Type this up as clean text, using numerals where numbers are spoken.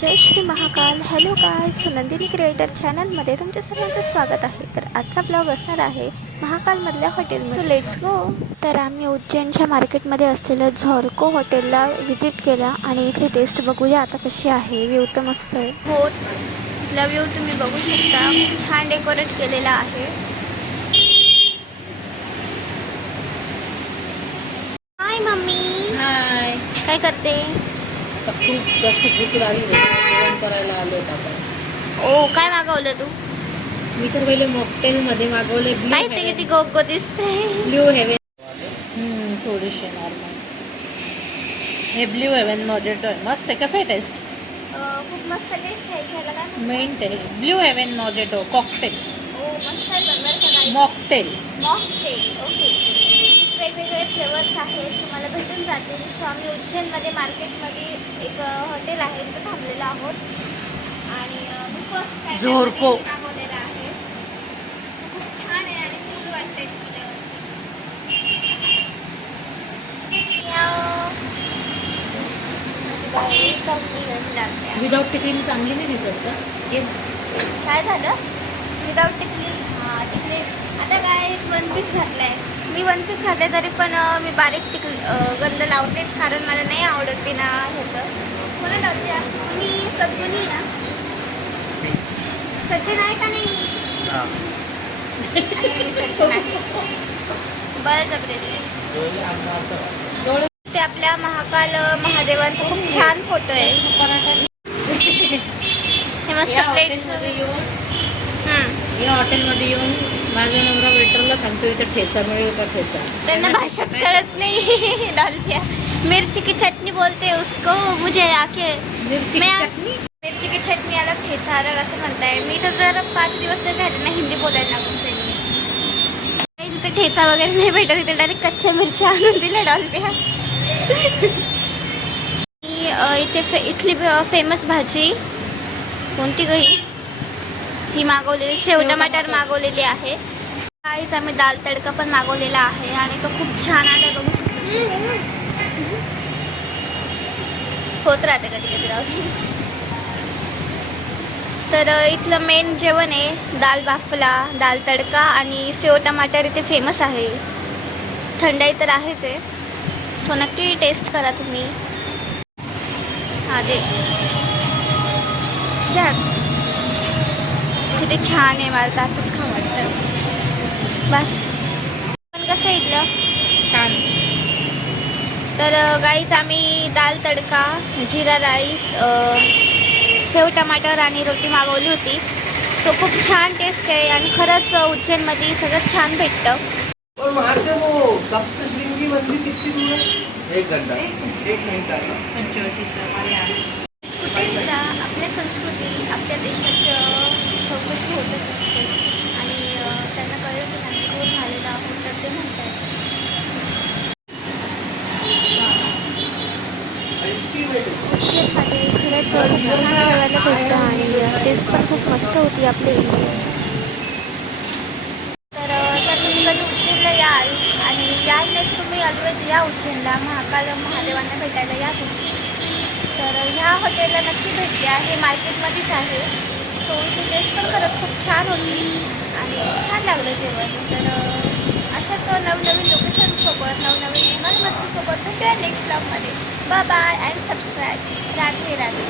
जय Shri Mahakal. Hello guys, Sunandini creator चॅनलमध्ये तुमच्या सर्वांचं स्वागत आहे. तर आजचा ब्लॉग असणार आहे महाकालमधल्या हॉटेलमध्ये. So let's go. तर आम्ही उज्जैनच्या मार्केटमध्ये असलेलं झोरको हॉटेलला व्हिजिट केला आणि इथे टेस्ट बघूया आता कशी आहे. व्ह्यू तर मस्त आहे. हो, इथला व्ह्यू तुम्ही बघू शकता. खूप छान डेकोरेट केलेला आहे. हाय मम्मी. हाय. काय करते? खूप जास्त भूक लागली, जेवण करायला आलो आपण. ओ, काय मागवलं तू? मी तर पहिले मॉकटेलमध्ये मागवले. काय ते किती गोगो दिसते. Blue heaven. थोडीशी नॉर्मल. हे ब्ल्यू हेवन मॉजेटो आहे. मस्त आहे. कसं आहे टेस्ट? खूप मस्त टेस्ट आहे. ह्याला काय म्हणतात? मेंट आहे. Blue heaven mojito cocktail. ओ, मस्त आहे. पण बरं का काय? मॉकटेल. मॉकटेल. ओके. वेगवेगळे फ्लेवर्स आहेत, तुम्हाला भेटून जातील. सो आम्ही उज्जैनमध्ये मार्केटमध्ये एक हॉटेल आहे, तिथे थांबलेलो आहोत आणि मी फर्स्ट टाइम झोरको मागवलेलं आहे. खूप छान आहे आणि फूड वाटतंय विदाउट टिफिन चांगली नाही दिसत का? काय झालं विदाउट टिकली? हां, टिकली. आता काय वन पीस घातलाय. मी वन पीस घातले तरी पण मी बारीक गंध लावतेच, कारण मला नाही आवडत बिना ह्याचं. कोणा लावते? मी सद्गुणी ना. सचिन आहे का नाही? मी सचिन आहे. बळजबरीचे. ते आपल्या महाकाल महादेवांचा खूप छान फोटो आहे. हे मस्त हॉटेलमध्ये येऊन माझ्या नवरा वेटरला सांगतो इथे ठेचा मिळेल का ठेचा. त्यांना भाषाच कळत नाही. डालफिया मिर्ची की चटणी बोलते उसको. मुझे आके मिर्ची की चटणी अलग, ठेचा अलग असं म्हणताय. मी तर जर 5 दिवस तर झाले ना हिंदी बोलायला लागून चाहिए. तिथे ठेचा वगैरे नाही भेटत, तिथे डायरेक्ट कच्च्या मिरच्या आणून दिल्या डालफिया. इथे इथली फेमस भाजी कोणती गही ही मागवलेली, शेव टमाटर मागवलेली आहे. काहीच आम्ही दाल तडका पण मागवलेला आहे आणि तो खूप छान आलाय. बघू शकतो. होत राहते कधी कधी राहू. तर इथलं मेन जेवण आहे दाल बाफला, दाल तडका आणि शेव टमाटर इथे फेमस आहे. थंडाई तर आहेच आहे. सो नक्की टेस्ट करा तुम्ही. हा दे घ्या. किती छान आहे, मला त्यातच खावं वाटतं. बस. पण कसं इथलं छान. तर गाईच आम्ही दाल तडका, जिरा राईस, सेव टमाटर आणि रोटी मागवली होती. सो खूप छान टेस्ट आहे आणि खरंच उज्जैनमध्ये सगळं छान भेटतं. कुठेही जा, आपल्या संस्कृती आपल्या देशाचं चौकशी होतच असते आणि त्यांना कळलं की आम्ही कोण झालेलं आहोत तर ते म्हणतात. उज्जैनमध्ये खरंच छान जेवायला भेटतं आणि टेस्ट पण खूप मस्त होती आपली. तर तुम्ही कधी उज्जैनला याल आणि याल नाही तुम्ही ऑलवेज या उज्जैनला, महाकाल महादेवांना भेटायला या तुम्ही. तर ह्या हॉटेलला नक्की भेट द्या. हे मार्केटमध्येच आहे. सो इथे टेस्ट पण खरंच खूप छान होती आणि छान लागलं जेवण. तर अशाच नवनवीन लोकेशनसोबत, नवनवीन मस्तीसोबत भेटूया नेक्स्ट ब्लॉगमध्ये. Bye bye and subscribe. Radhe Radhe.